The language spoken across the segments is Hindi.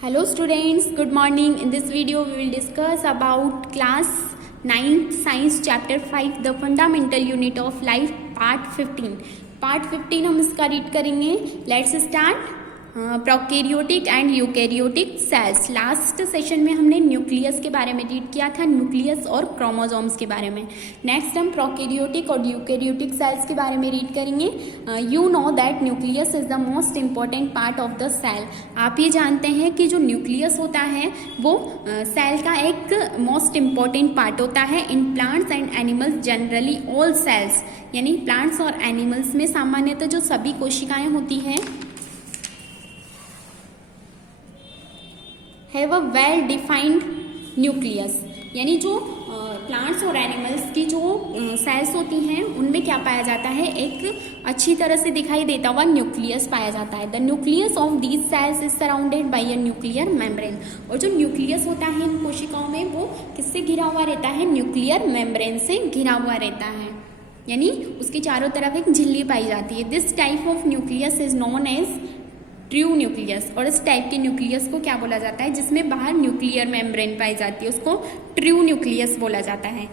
Hello students, good morning. In this video we will discuss about class 9th science chapter 5 the fundamental unit of life part 15. Part 15 हम इसका रीड करेंगे. Let's start. Prokaryotic and eukaryotic cells. Last session में हमने न्यूक्लियस के बारे में रीड किया था, न्यूक्लियस और क्रोमोसोम्स के बारे में. नेक्स्ट हम प्रोकैरियोटिक और यूकैरियोटिक सेल्स के बारे में रीड करेंगे. You know that nucleus is the most important part of the cell. आप ये जानते हैं कि जो न्यूक्लियस होता है वो सेल का एक मोस्ट इम्पॉर्टेंट पार्ट होता है. In plants and animals generally all cells, यानी प्लांट्स और एनिमल्स में सामान्यतः जो सभी कोशिकाएं होती हैं have a well defined nucleus. यानी जो प्लांट्स और एनिमल्स की जो सेल्स होती हैं उनमें क्या पाया जाता है, एक अच्छी तरह से दिखाई देता हुआ न्यूक्लियस पाया जाता है. The nucleus of these cells is surrounded by a nuclear membrane. और जो न्यूक्लियस होता है इन कोशिकाओं में वो किससे घिरा हुआ रहता है, न्यूक्लियर मेम्ब्रेन से घिरा हुआ रहता है, यानी उसके चारों तरफ एक झिल्ली पाई जाती है. This type of nucleus is known as true nucleus. और इस टाइप के न्यूक्लियस को क्या बोला जाता है, जिसमें बाहर न्यूक्लियर मेम्ब्रेन पाई जाती है, उसको ट्रू न्यूक्लियस बोला जाता है.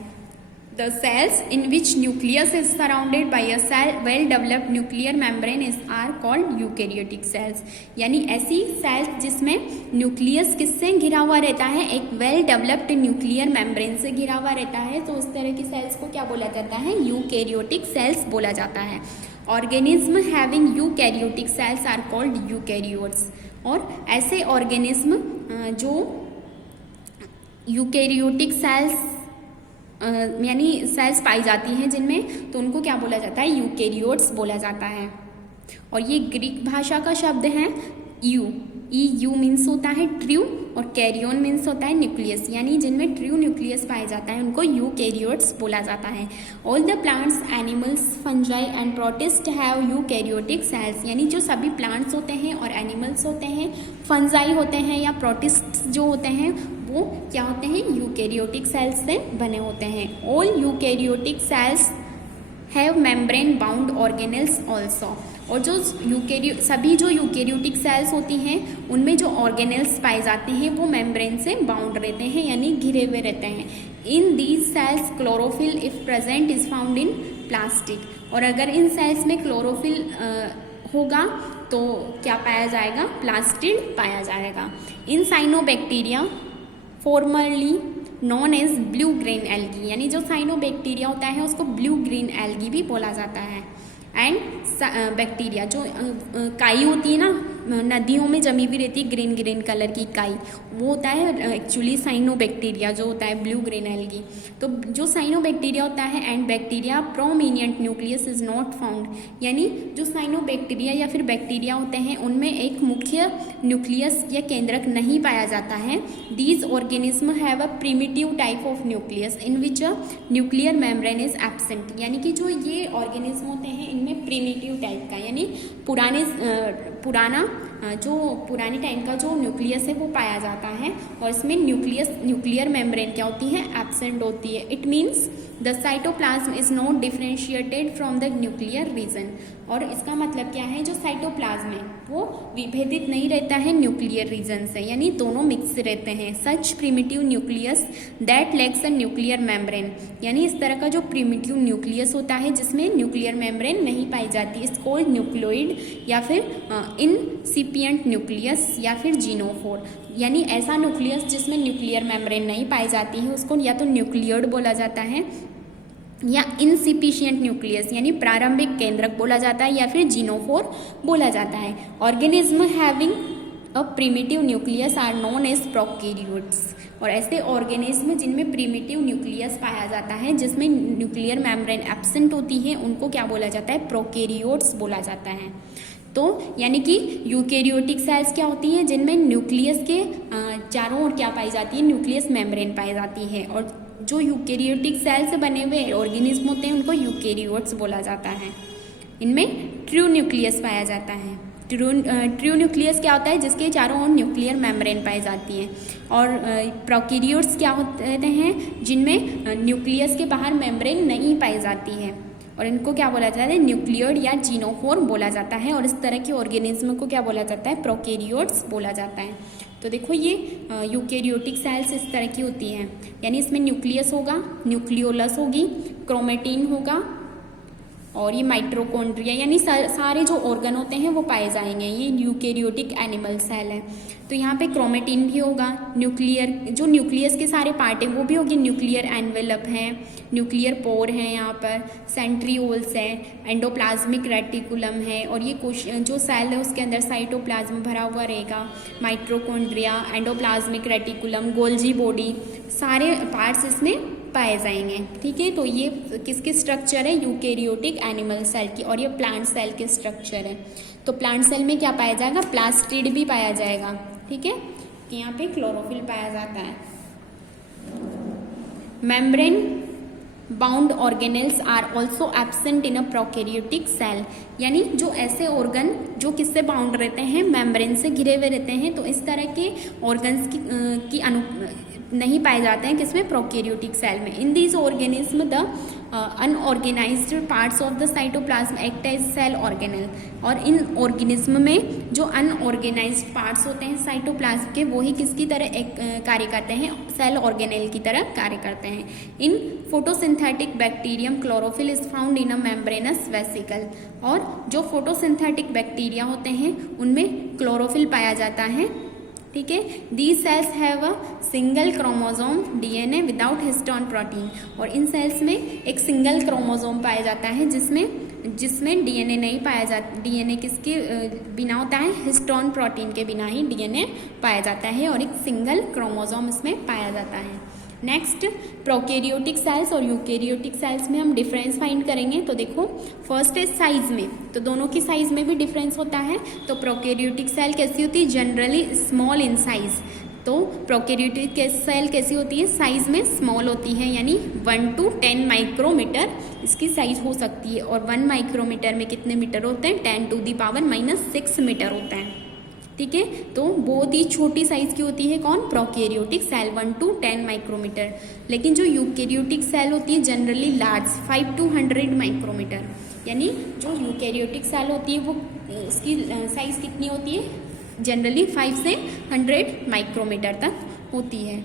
The cells in which nucleus is surrounded by a well developed nuclear membrane is are called eukaryotic cells. यानी ऐसी सेल्स जिसमें न्यूक्लियस किससे घिरा हुआ रहता है, एक वेल डेवलप्ड न्यूक्लियर मेम्ब्रेन से घिरा हुआ रहता है, तो उस तरह की सेल्स को क्या बोला जाता है, यूकैरियोटिक सेल्स बोला जाता है. Organism having eukaryotic cells are called eukaryotes. और ऐसे ऑर्गेनिज्म जो यूकैरियोटिक सेल्स यानी सेल्स पाई जाती हैं जिनमें, तो उनको क्या बोला जाता है, यूकैरियोट्स बोला जाता है. और ये ग्रीक भाषा का शब्द है यू. यू मीन्स होता है ट्रू और कैरियन मीन्स होता है न्यूक्लियस. यानी जिनमें ट्रू न्यूक्लियस पाया जाता है उनको यूकैरियोट्स बोला जाता है. All the plants, animals, fungi and protist have eukaryotic cells. यानी जो सभी प्लांट्स होते हैं और एनिमल्स होते हैं, फंजाई होते हैं या प्रोटिस्ट जो होते हैं वो क्या होते हैं, यूकैरियोटिक सेल्स से बने होते हैं. All eukaryotic cells have membrane bound organelles also. और जो सभी जो यूकैरियोटिक सेल्स होती हैं उनमें जो ऑर्गेनेल्स पाए जाते हैं वो मेम्ब्रेन से बाउंड रहते हैं, यानी घिरे हुए रहते हैं. In these cells chlorophyll if present is found in plastic. और अगर इन सेल्स में क्लोरोफिल होगा तो क्या पाया जाएगा, प्लास्टिड पाया जाएगा. In cyanobacteria formerly known as blue green algae. यानी जो साइनोबैक्टीरिया होता है उसको ब्लू ग्रीन एल्गी भी बोला जाता है. एंड बैक्टीरिया जो काई होती है ना, नदियों में जमी हुई रहती है ग्रीन ग्रीन कलर की काई, वो होता है एक्चुअली साइनोबैक्टीरिया जो होता है ब्लू ग्रीन एल्गी. तो जो साइनोबैक्टीरिया होता है and bacteria prominent nucleus is not found. यानी जो साइनोबैक्टीरिया या फिर बैक्टीरिया होते हैं उनमें एक मुख्य न्यूक्लियस या केंद्रक नहीं पाया जाता है. These organism have a primitive type of nucleus in which a nuclear membrane is absent. यानी कि जो ये ऑर्गेनिज्म होते हैं इनमें प्रिमिटिव टाइप का, यानी पुराने टाइम का जो न्यूक्लियस है वो पाया जाता है. और इसमें न्यूक्लियर मेम्ब्रेन क्या होती है, एब्सेंट होती है. It means the cytoplasm is not differentiated from the nuclear region. और इसका मतलब क्या है, जो साइटोप्लाज्म है वो विभेदित नहीं रहता है न्यूक्लियर रीजन से, यानी दोनों मिक्स रहते हैं. Such primitive nucleus that lacks a nuclear membrane. यानी इस तरह का जो प्रिमिटिव न्यूक्लियस होता है जिसमें न्यूक्लियर मेम्ब्रेन नहीं पाई जाती, इस कॉल्ड न्यूक्लियोइड या फिर इनसिपिएंट न्यूक्लियस या फिर जीनोफोर. यानी ऐसा न्यूक्लियस जिसमें न्यूक्लियर मेम्ब्रेन नहीं पाई जाती है उसको या तो न्यूक्लियोइड बोला जाता है या इनसिपिशिएंट न्यूक्लियस यानी प्रारंभिक केंद्रक बोला जाता है या फिर जीनोफोर बोला जाता है. Organism having a primitive nucleus are known as prokaryotes. और ऐसे ऑर्गेनिज्म जिनमें प्रिमिटिव न्यूक्लियस पाया जाता है जिसमें न्यूक्लियर मेम्ब्रेन एब्सेंट होती है उनको क्या बोला जाता है, प्रोकैरियोट्स बोला जाता है. तो यानी कि यूकैरियोटिक सेल्स क्या होती हैं, जिनमें न्यूक्लियस के चारों ओर क्या पाई जाती है, न्यूक्लियस मेम्ब्रेन पाई जाती है. और जो यूकैरियोटिक सेल से बने हुए ऑर्गेनिज्म होते हैं उनको यूकैरियोट्स बोला जाता है. इनमें ट्रू न्यूक्लियस पाया जाता है. ट्रू न्यूक्लियस क्या होता है, जिसके चारों ओर न्यूक्लियर मेम्ब्रेन पाई जाती है. और प्रोकैरियोट्स क्या होते हैं, जिनमें न्यूक्लियस के बाहर मेम्ब्रेन नहीं पाई जाती है. और इनको क्या बोला जाता है, न्यूक्लियड या जीनोफोर बोला जाता है। और इस तरह के ऑर्गेनिज्म को क्या बोला जाता है, प्रोकैरियोट्स बोला जाता है। तो देखो ये यूकेरियोटिक सेल्स इस तरह की होती हैं, यानी इसमें न्यूक्लियस होगा, न्यूक्लियोलस होगी, क्रोमेटिन होगा और ये माइटोकॉन्ड्रिया यानी सारे जो ऑर्गन होते हैं वो पाए जाएंगे। ये यूकेरियोटिक एनिमल सेल है। तो यहाँ पे क्रोमेटिन भी होगा, न्यूक्लियर जो न्यूक्लियस के सारे पार्ट हैं वो भी होगी, न्यूक्लियर एनवेलप है, न्यूक्लियर पोर है, यहाँ पर सेंट्रियोल्स है, एंडोप्लाज्मिक रेटिकुलम है और ये जो सेल है उसके अंदर साइटोप्लाज्म भरा हुआ रहेगा, mitochondria, endoplasmic reticulum, Golgi body, सारे पार्ट्स इसमें पाए जाएंगे। ठीक है, तो ये किसके स्ट्रक्चर है, यूकेरियोटिक एनिमल सेल की। और ये प्लांट सेल के स्ट्रक्चर है। तो प्लांट सेल में क्या पाया जाएगा, प्लास्टिड भी पाया जाएगा। ठीक है, कि यहाँ पे क्लोरोफिल पाया जाता है। Membrane bound organelles are also absent in a prokaryotic cell, यानी जो ऐसे ऑर्गन जो किससे बाउंड रहते हैं, मेम्ब्रेन से घिरे हुए रहते हैं। तो इस तरह के ऑर्गन्स की नहीं पाए जाते हैं किसमें, प्रोकैरियोटिक सेल में। In this organism the unorganised parts of the cytoplasm act as cell organelle. और इन ऑर्गेनिज्म में जो अनऑर्गेनाइज्ड पार्ट्स होते हैं साइटोप्लाज्म के, वो ही किसकी तरह कार्य करते हैं, सेल ऑर्गेनेल की तरह कार्य करते हैं। इन photosynthetic bacterium chlorophyll is found in a membranes vesicle. और जो फोटोसिंथेटिक बैक्टीरिया होते हैं उनमें क्लोरोफिल पाया जाता है। ठीक है, these cells have a single chromosome DNA without histone protein. और इन सेल्स में एक सिंगल क्रोमोसोम पाया जाता है जिसमें डीएनए नहीं पाया जाता। डीएनए किसके बिना होता है, हिस्टोन प्रोटीन के बिना ही डीएनए पाया जाता है और एक सिंगल क्रोमोसोम इसमें पाया जाता है। नेक्स्ट, प्रोकैरियोटिक सेल्स और यूकेरियोटिक सेल्स में हम डिफरेंस फाइंड करेंगे। तो देखो, फर्स्ट है साइज में, तो दोनों की साइज में भी डिफरेंस होता है। तो प्रोकैरियोटिक सेल कैसी होती है, जनरली स्मॉल इन साइज। तो प्रोकैरियोटिक सेल कैसी होती है, साइज में स्मॉल होती है, यानी 1 to 10 माइक्रोमीटर इसकी साइज हो सकती है। और 1 माइक्रोमीटर में कितने मीटर होते हैं, 10⁻⁻6 मीटर होता है। ठीक है, तो बहुत ही छोटी साइज की होती है कौन, प्रोकैरियोटिक सेल, 1 to 10 माइक्रोमीटर। लेकिन जो यूकेरियोटिक सेल होती है जनरली लार्ज, 5 to 100 माइक्रोमीटर। यानी जो यूकेरियोटिक सेल होती है वो उसकी साइज कितनी होती है, जनरली 5 से 100 माइक्रोमीटर तक होती है।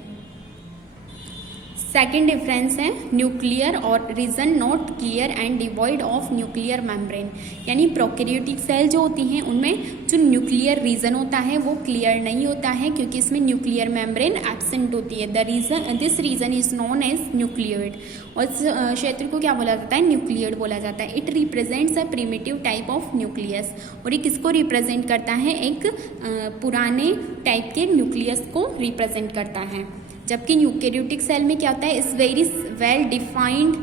सेकेंड डिफरेंस है न्यूक्लियर और region not clear and devoid of nuclear membrane. यानी प्रोकैरियोटिक सेल जो होती हैं उनमें जो न्यूक्लियर रीजन होता है वो क्लियर नहीं होता है, क्योंकि इसमें न्यूक्लियर मेम्ब्रेन एब्सेंट होती है। This region is known as nucleoid. और इस क्षेत्र को क्या बोला जाता है, न्यूक्लियोइड बोला जाता है। It represents a primitive type of nucleus. और ये किसको रिप्रेजेंट करता है, एक पुराने टाइप के न्यूक्लियस को रिप्रेजेंट करता है। जबकि यूकेरियोटिक सेल में क्या होता है, is very well defined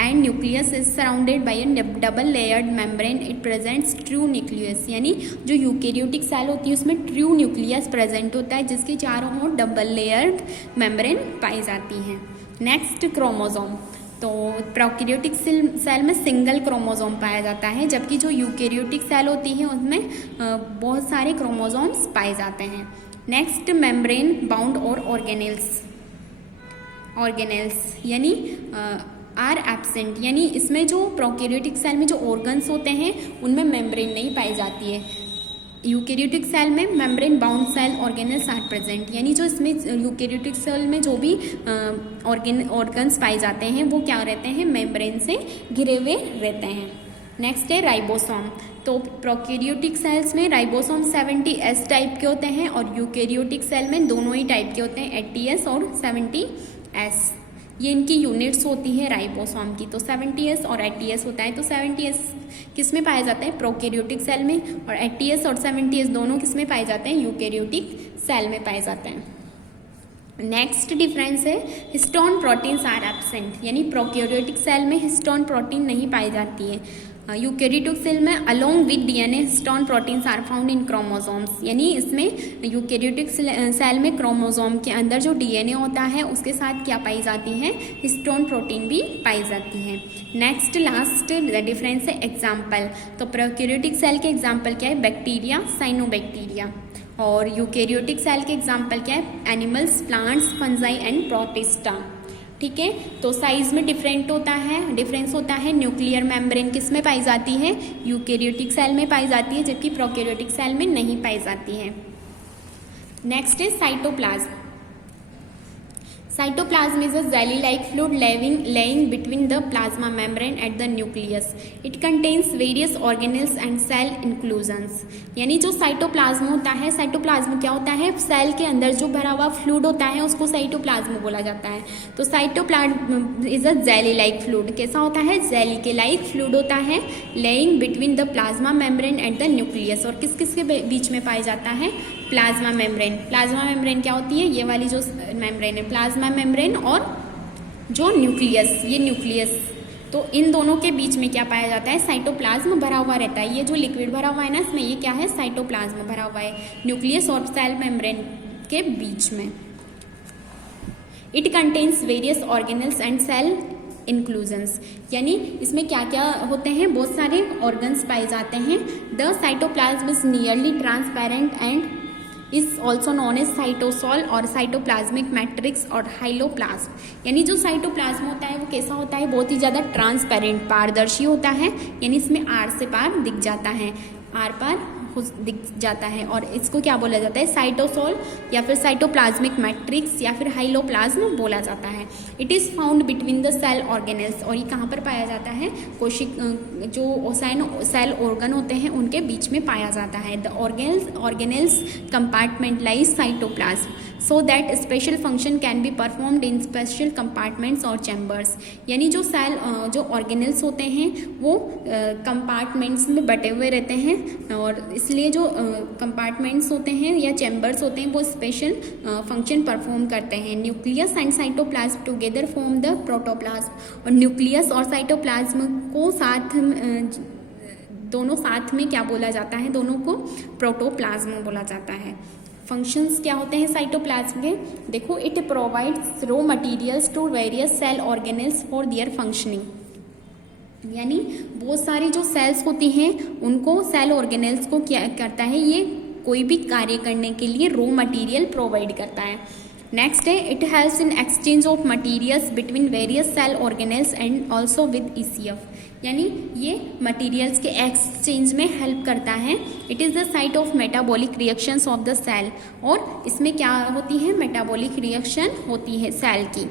and nucleus is surrounded by a double layered membrane. It presents true nucleus. यानी जो यूकेरियोटिक सेल होती है उसमें ट्रू न्यूक्लियस प्रेजेंट होता है, जिसके चारों ओर डबल लेयर्ड मेम्ब्रेन पाई जाती हैं। Next, chromosome. तो प्रोकैरियोटिक सेल में सिंगल क्रोमोसोम पाया जाता है, जबकि जो यूकेरियोटिक सेल होती है उसमें बहुत सारे क्रोमोसोम्स पाए जाते हैं। नेक्स्ट, मेम्ब्रेन बाउंड और ऑर्गेनेल्स यानी आर एब्सेंट। यानी इसमें जो प्रोकैरियोटिक सेल में जो ऑर्गन्स होते हैं उनमें मेम्ब्रेन नहीं पाई जाती है। यूकेरियोटिक सेल में membrane bound cell organelles are present. यानी जो इसमें यूकेरियोटिक सेल में जो भी ऑर्गन्स पाए जाते हैं वो क्या रहते हैं, मेम्ब्रेन से घिरे हुए रहते हैं। नेक्स्ट है राइबोसोम। तो प्रोकैरियोटिक सेल्स में राइबोसोम 70S टाइप के होते हैं और यूकेरियोटिक सेल में दोनों ही टाइप के होते हैं, 80S और 70S। ये इनकी यूनिट्स होती है राइबोसोम की। तो 70S और 80S होता है। तो 70S किस में पाया जाता है, प्रोकैरियोटिक सेल में, और 80S और 70S दोनों किस में पाए जाते हैं, यूकेरियोटिक सेल में पाए जाते हैं। नेक्स्ट डिफरेंस है हिस्टोन प्रोटीन्स आर एब्सेंट। यानी प्रोकैरियोटिक सेल में हिस्टोन प्रोटीन नहीं पाई जाती है। यूकेरियोटिक सेल में along with DNA histone proteins are found in chromosomes. यानी इसमें यूकेरियोटिक सेल में क्रोमोसोम के अंदर जो डीएनए होता है उसके साथ क्या पाई जाती है, हिस्टोन प्रोटीन भी पाई जाती है। नेक्स्ट लास्ट डिफरेंस है एग्जाम्पल। तो प्रोकैरियोटिक सेल के एग्जाम्पल क्या है, बैक्टीरिया, साइनोबैक्टीरिया। और यूकेरियोटिक सेल के एग्जाम्पल क्या है, animals, plants, fungi and protista. ठीक है। तो साइज में डिफरेंस होता है। न्यूक्लियर मेम्ब्रेन किस में पाई जाती है? यूकेरियोटिक सेल में पाई जाती है, जबकि प्रोकैरियोटिक सेल में नहीं पाई जाती है। Next is cytoplasm. Cytoplasm is a jelly-like fluid laying between the plasma membrane at the nucleus. It contains various organelles and cell inclusions. यानी जो साइटोप्लाज्म होता है, साइटोप्लाज्म क्या होता है? सेल के अंदर जो भरा हुआ फ्लूइड होता है उसको साइटोप्लाज्म बोला जाता है। तो cytoplasm is a jelly like fluid. कैसा होता है? जेली के लाइक फ्लूइड होता है, laying between the plasma membrane at the nucleus. और किस किस के बीच में पाया जाता है? Plasma membrane. प्लाज्मा मेम्ब्रेन क्या होती है? ये वाली जो मेम्ब्रेन है, प्लाज्मा मेम्ब्रेन, और जो न्यूक्लियस, ये न्यूक्लियस। तो इन दोनों के बीच में क्या पाया जाता है? साइटोप्लाज्म भरा हुआ रहता है। ये जो लिक्विड भरा हुआ है ना, इसमें ये क्या है? साइटोप्लाज्म भरा हुआ है न्यूक्लियस और सेल मेम्ब्रेन के बीच में। It contains various organelles and cell inclusions. यानी इसमें क्या क्या होते हैं? बहुत सारे ऑर्गन्स पाए जाते हैं। The cytoplasm is nearly transparent and is also known as cytosol और साइटोप्लाज्मिक मैट्रिक्स और हाइलोप्लाज्म। यानी जो साइटोप्लाज्म होता है वो कैसा होता है? बहुत ही ज़्यादा ट्रांसपेरेंट, पारदर्शी होता है। यानी इसमें आर से पार दिख जाता है, आर पार दिख जाता है। और इसको क्या बोला जाता है? साइटोसॉल या फिर साइटोप्लाज्मिक मैट्रिक्स या फिर हाइलोप्लाज्म बोला जाता है। It is found between the cell organelles. और ये कहाँ पर पाया जाता है? कोशिक जो सेल ऑर्गन होते हैं उनके बीच में पाया जाता है। The organelles compartmentalize cytoplasm so that special function can be performed in special compartments और चैम्बर्स। यानी जो जो ऑर्गेनल्स होते हैं वो कंपार्टमेंट्स में बटे हुए रहते हैं, और इसलिए जो कंपार्टमेंट्स होते हैं या चैम्बर्स होते हैं वो स्पेशल फंक्शन परफॉर्म करते हैं। Nucleus and cytoplasm together form the protoplasm. और न्यूक्लियस और साइटोप्लाज्म को दोनों साथ में क्या बोला जाता है? दोनों को प्रोटोप्लाज्म बोला जाता है। फंक्शंस क्या होते हैं साइटोप्लाज्म के? देखो, it provides raw materials to various cell organelles for their functioning. यानी बहुत सारी जो सेल्स होती हैं उनको, सेल ऑर्गेनल्स को क्या करता है? ये कोई भी कार्य करने के लिए रॉ मटेरियल प्रोवाइड करता है। नेक्स्ट है, it helps in exchange of materials between various cell organelles and also with ECF. यानी ये मटेरियल्स के एक्सचेंज में हेल्प करता है। It is the site of metabolic reactions of the cell. और इसमें क्या होती है? मेटाबॉलिक रिएक्शन होती है सेल की।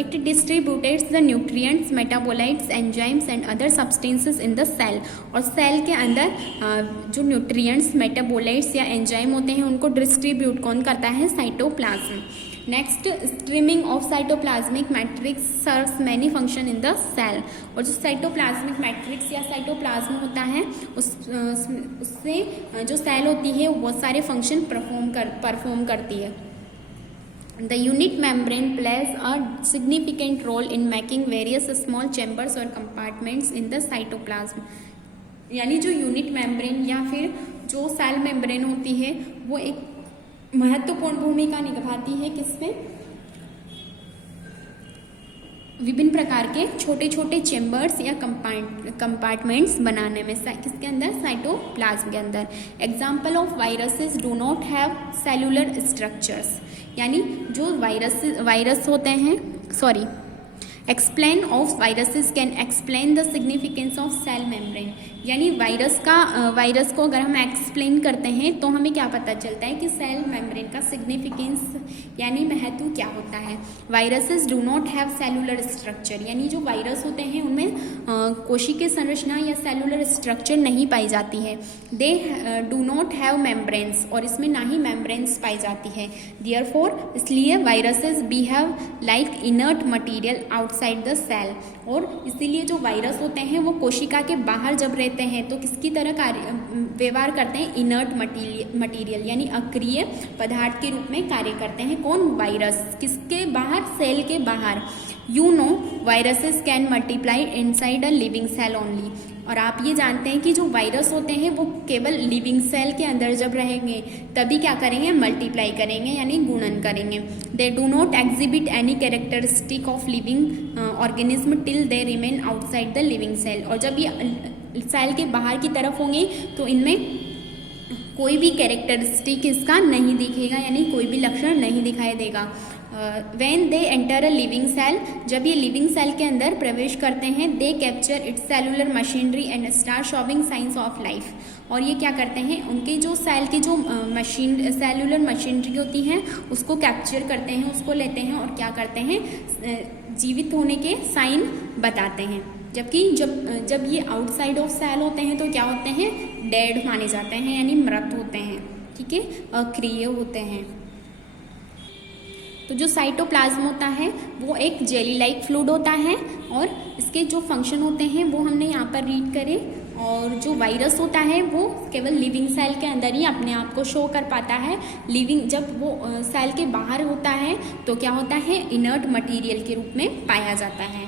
It distributes the nutrients, metabolites, enzymes and other substances in the cell। और सेल के अंदर जो न्यूट्रिएंट्स, मेटाबोलाइट्स या एंजाइम होते हैं उनको डिस्ट्रीब्यूट कौन करता है? Cytoplasm. Next, streaming of cytoplasmic matrix serves many function in the cell. और जो साइटोप्लाज्मिक मैट्रिक्स या साइटोप्लाज्म होता है उससे जो सेल होती है वो बहुत सारे फंक्शन परफॉर्म करती है। The unit membrane plays a significant role in making various small chambers or compartments in the cytoplasm। यानी जो यूनिट मेम्ब्रेन या फिर जो सेल मेम्ब्रेन होती है वो एक महत्वपूर्ण भूमिका निभाती है किसमें? विभिन्न प्रकार के छोटे छोटे चेम्बर्स या कंपार्टमेंट्स बनाने में। किसके अंदर? साइटोप्लाज्म के अंदर। Example of viruses do not have cellular structures. यानी जो वायरस होते हैं, explain of viruses can explain the significance of cell membrane. यानी वायरस को अगर हम एक्सप्लेन करते हैं तो हमें क्या पता चलता है कि सेल मेम्ब्रेन का सिग्निफिकेंस यानी महत्व क्या होता है। Viruses do not have cellular structure. यानी जो वायरस होते हैं उनमें कोशिकीय संरचना या सेलुलर स्ट्रक्चर नहीं पाई जाती है। दे डू नॉट हैव मेम्ब्रेन्स, और इसमें ना ही मेम्ब्रेन्स पाई जाती है। देयरफॉर इसलिए viruses behave like inert material outside the cell. और इसीलिए जो वायरस होते हैं वो कोशिका के बाहर जब रहते हैं तो किसकी तरह व्यवहार करते हैं? इनर्ट मटीरियल यानी अक्रिय पदार्थ के रूप में कार्य करते हैं। कौन? वायरस। किसके बाहर? सेल के बाहर। You know viruses can multiply inside a living cell only. और आप ये जानते हैं कि जो वायरस होते हैं वो केवल लिविंग सेल के अंदर जब रहेंगे तभी क्या करेंगे? मल्टीप्लाई करेंगे यानी गुणन करेंगे। They do not exhibit any characteristic of living organism till they remain outside the living cell. और जब ये सेल के बाहर की तरफ होंगे तो इनमें कोई भी कैरेक्टरिस्टिक इसका नहीं दिखेगा, यानी कोई भी लक्षण नहीं दिखाई देगा। When they enter a living cell, जब ये लिविंग सेल के अंदर प्रवेश करते हैं, they capture its cellular machinery and start showing signs of life. और ये क्या करते हैं, उनके जो सेल की जो सेलुलर मशीनरी होती हैं उसको कैप्चर करते हैं, उसको लेते हैं और क्या करते हैं, जीवित होने के साइन बताते हैं। जबकि जब ये आउटसाइड ऑफ सेल होते हैं तो क्या होते हैं, डेड माने जाते हैं, यानी मृत होते हैं, ठीक है, अक्रिय होते हैं। तो जो साइटोप्लाज्म होता है वो एक जेली लाइक फ्लूइड होता है और इसके जो फंक्शन होते हैं वो हमने यहाँ पर रीड करे। और जो वायरस होता है वो केवल लिविंग सेल के अंदर ही अपने आप को शो कर पाता है। जब वो सेल के बाहर होता है तो क्या होता है, इनर्ट मटेरियल के रूप में पाया जाता है,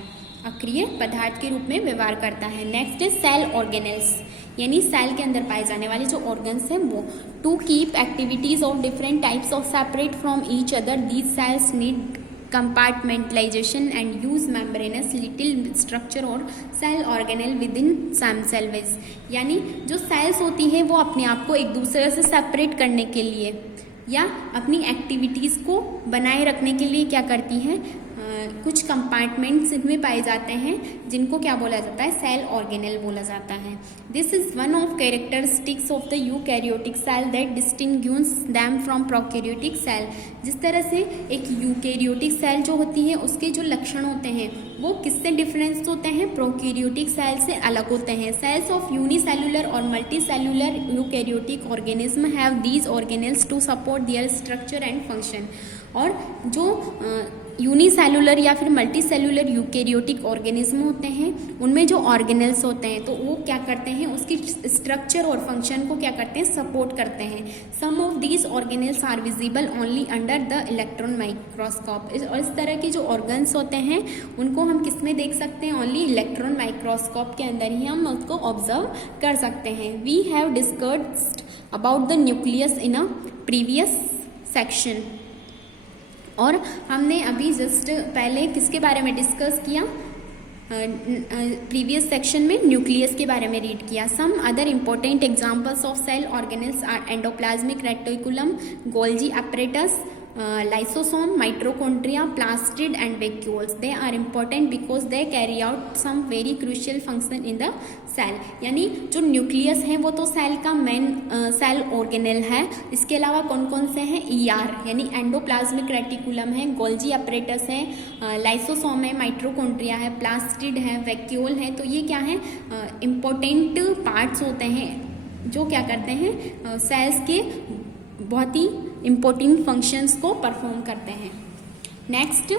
अक्रिय पदार्थ के रूप में व्यवहार करता है। नेक्स्ट है सेल ऑर्गेनेल्स, यानी सेल के अंदर पाए जाने वाले जो ऑर्गन्स हैं वो। To keep activities of different types of separate from each other, these cells need compartmentalization and use membranous little structure और cell organelle within some cells. यानी जो सेल्स होती है वो अपने आप को एक दूसरे से सेपरेट करने के लिए या अपनी एक्टिविटीज़ को बनाए रखने के लिए क्या करती हैं, कुछ कंपार्टमेंट्स इनमें पाए जाते हैं जिनको क्या बोला जाता है, सेल ऑर्गेनेल बोला जाता है। This is one of characteristics of the eukaryotic cell that distinguish them from prokaryotic cell. जिस तरह से एक यूकैरियोटिक सेल जो होती है उसके जो लक्षण होते हैं वो किससे डिफरेंस होते हैं, प्रोकैरियोटिक सेल से अलग होते हैं। सेल्स ऑफ यूनिसेलुलर और multicellular eukaryotic organism have these organelles to support their structure and function. और जो यूनिसेलुलर या फिर मल्टीसेलुलर यूकैरियोटिक ऑर्गेनिज्म होते हैं उनमें जो ऑर्गेनेल्स होते हैं तो वो क्या करते हैं, उसकी स्ट्रक्चर और फंक्शन को क्या करते हैं, सपोर्ट करते हैं। Some of these organelles are visible only under the electron microscope. और इस तरह के जो ऑर्गन्स होते हैं उनको हम किस में देख सकते हैं, ओनली इलेक्ट्रॉन माइक्रोस्कोप के अंदर ही हम उसको ऑब्जर्व कर सकते हैं। We have discussed about the nucleus in a previous section. और हमने अभी जस्ट पहले किसके बारे में डिस्कस किया, प्रीवियस सेक्शन में न्यूक्लियस के बारे में रीड किया। Some other important examples of cell organelles are endoplasmic reticulum, Golgi apparatus, lysosome, mitochondria, plastid and vacuoles. They are important because they carry out some very crucial function in the cell। यानी जो न्यूक्लियस है वो तो सेल का मेन सेल ऑर्गेनेल है। इसके अलावा कौन कौन से हैं, ER यानी एंडोप्लाज्मिक रेटिकुलम है, गोल्जी apparatus है, लाइसोसोम है, माइटोकॉन्ड्रिया है, प्लास्टिड है, वैक्यूल है। तो ये क्या है, इम्पोर्टेंट पार्ट्स होते हैं जो क्या करते हैं, सेल्स के बहुत ही इम्पोर्टेंट फंक्शंस को परफॉर्म करते हैं। Next,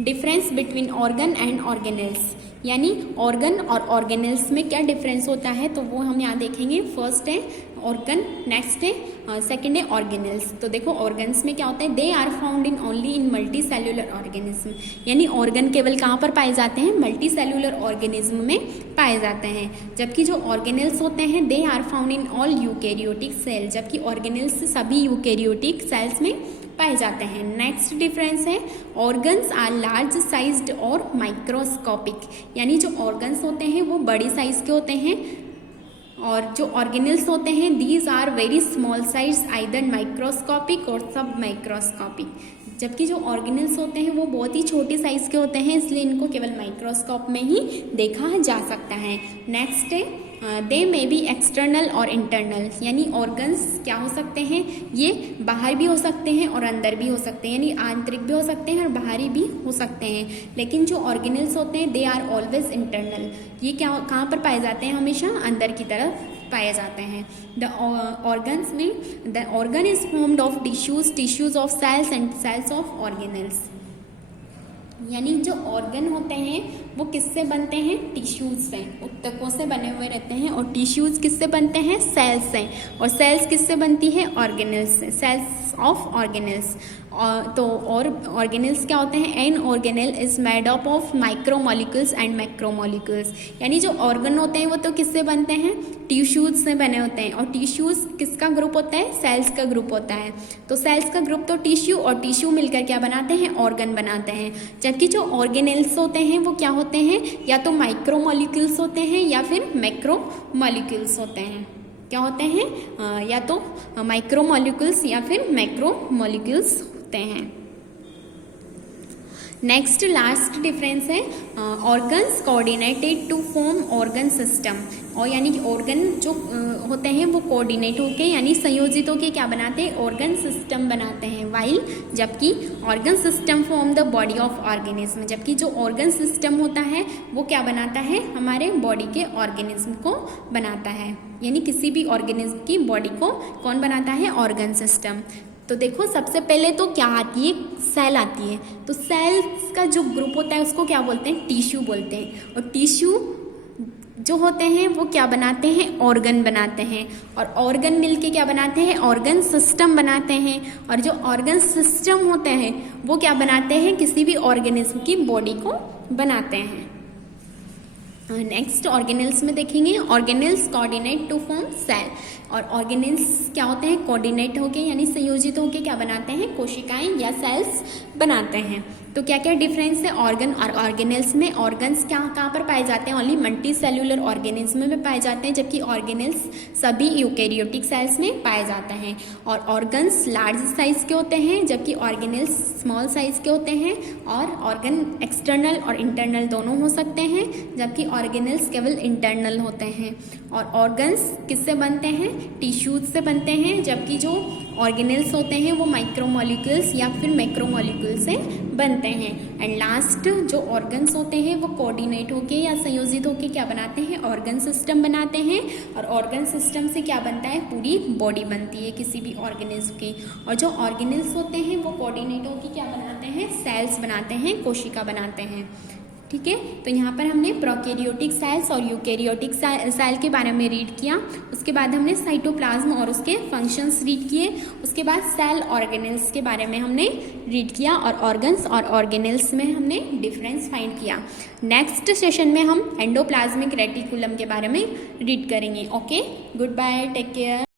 difference between organ and organelles, यानी ऑर्गन और ऑर्गेनेल्स में क्या डिफरेंस होता है तो वो हम यहाँ देखेंगे। फर्स्ट है ऑर्गन, नेक्स्ट है सेकेंड है ऑर्गेनेल्स। तो देखो ऑर्गन्स में क्या होता है, they are found in only in multicellular organism, यानी ऑर्गन केवल कहाँ पर पाए जाते हैं, मल्टी सेल्यूलर ऑर्गेनिज्म में पाए जाते हैं। जबकि जो ऑर्गेनेल्स होते हैं they are found in all eukaryotic cell, जबकि ऑर्गेनेल्स सभी यूकैरियोटिक सेल्स में पाए जाते हैं। नेक्स्ट डिफरेंस है ऑर्गन्स आर लार्ज साइज्ड और माइक्रोस्कोपिक, यानी जो ऑर्गन्स होते हैं वो बड़ी साइज के होते हैं और जो ऑर्गेनेल्स होते हैं these are very small size, either microscopic और सब माइक्रोस्कोपिक। जबकि जो ऑर्गेनेल्स होते हैं वो बहुत ही छोटे साइज के होते हैं, इसलिए इनको केवल माइक्रोस्कोप में ही देखा जा सकता है। नेक्स्ट है दे मे बी एक्सटर्नल और इंटरनल, यानी ऑर्गन्स क्या हो सकते हैं, ये बाहर भी हो सकते हैं और अंदर भी हो सकते हैं, यानी आंतरिक भी हो सकते हैं और बाहरी भी हो सकते हैं। लेकिन जो ऑर्गेनेल्स होते हैं दे आर ऑलवेज इंटरनल, ये क्या कहाँ पर पाए जाते हैं, हमेशा अंदर की तरफ पाए जाते हैं। द ऑर्गन्स में the organ is formed of tissues of cells and cells of organelles, यानी जो ऑर्गन होते हैं वो किससे बनते हैं, टिश्यूज से, ऊतकों से बने हुए रहते हैं। और टिश्यूज किससे बनते हैं, सेल्स से, और सेल्स किससे बनती है, ऑर्गेनेल्स से, सेल्स ऑफ ऑर्गेनेल्स। तो और ऑर्गेनेल्स क्या होते हैं, an organelle is made up of micromolecules and macromolecules, यानी जो ऑर्गन होते हैं वो तो किससे बनते हैं, टिश्यूज से बने होते हैं। और टिश्यूज किसका ग्रुप होता है, सेल्स का ग्रुप होता है। तो सेल्स का ग्रुप तो टिश्यू, और टिश्यू मिलकर क्या बनाते हैं, ऑर्गन बनाते हैं। जबकि जो ऑर्गेनेल्स होते हैं वो क्या होते हैं, या तो माइक्रोमोलिक्यूल्स होते हैं या फिर मैक्रोमोलिक्यूल्स होते हैं। क्या होते हैं, या तो माइक्रोमोलिक्यूल्स या फिर मैक्रोमोलिक्यूल्स होते हैं। नेक्स्ट लास्ट डिफरेंस है organs coordinated to form organ system. और यानी कि ऑर्गन जो होते हैं वो कोऑर्डिनेट होके यानी संयोजित होके क्या बनाते हैं, ऑर्गन सिस्टम बनाते हैं। वाइल जबकि organ system form the body of organism, जबकि जो ऑर्गन सिस्टम होता है वो क्या बनाता है, हमारे बॉडी के ऑर्गेनिज्म को बनाता है। यानी किसी भी ऑर्गेनिज्म की बॉडी को कौन बनाता है, ऑर्गन सिस्टम। तो देखो सबसे पहले तो क्या आती है, सेल आती है। तो सेल्स का जो ग्रुप होता है उसको क्या बोलते हैं, टिश्यू बोलते हैं। और टिश्यू जो होते हैं वो क्या बनाते हैं, ऑर्गन बनाते हैं। और ऑर्गन मिलके क्या बनाते हैं, ऑर्गन सिस्टम बनाते हैं। और जो ऑर्गन सिस्टम होते हैं वो क्या बनाते हैं, किसी भी ऑर्गेनिज्म की बॉडी को बनाते हैं। नेक्स्ट ऑर्गेनेल्स में देखेंगे, organelles coordinate to form cell. और ऑर्गेनेल्स क्या होते हैं, कोऑर्डिनेट होके यानी संयोजित होके क्या बनाते हैं, कोशिकाएं या सेल्स बनाते हैं। तो क्या क्या डिफरेंस है ऑर्गन और ऑर्गेनेल्स में। ऑर्गन्स कहाँ पर पाए जाते हैं, ओनली मल्टी सेल्यूलर ऑर्गेनिज्म में पाए जाते हैं, जबकि ऑर्गेनेल्स सभी यूकेरियोटिक सेल्स में पाए जाते हैं। और ऑर्गन्स लार्ज साइज के होते हैं जबकि ऑर्गेनेल्स स्मॉल साइज के होते हैं। और ऑर्गन एक्सटर्नल और इंटरनल दोनों हो सकते हैं जबकि ऑर्गेनेल्स केवल इंटरनल होते हैं। और ऑर्गन्स किससे बनते हैं, टिश्यूज से बनते हैं, जबकि जो ऑर्गेनेल्स होते हैं वो माइक्रोमोलिक्यूल्स या फिर मैक्रोमोलिक्यूल से बनते हैं। एंड लास्ट जो ऑर्गन्स होते हैं वो कोऑर्डिनेट होके या संयोजित होके क्या बनाते हैं, ऑर्गन सिस्टम बनाते हैं। और ऑर्गन सिस्टम से क्या बनता है, पूरी बॉडी बनती है किसी भी ऑर्गेनिज्म की। और जो ऑर्गेनेल्स होते हैं वो कोऑर्डिनेट होके क्या बनाते हैं, सेल्स बनाते हैं, कोशिका बनाते हैं। ठीक है, तो यहाँ पर हमने प्रोकैरियोटिक सेल्स और यूकैरियोटिक सेल के बारे में रीड किया। उसके बाद हमने साइटोप्लाज्म और उसके फंक्शंस रीड किए। उसके बाद सेल ऑर्गेनेल्स के बारे में हमने रीड किया और ऑर्गन्स और ऑर्गेनेल्स में हमने डिफरेंस फाइंड किया। नेक्स्ट सेशन में हम एंडोप्लाज्मिक रेटिकुलम के बारे में रीड करेंगे। Okay, good bye, take care.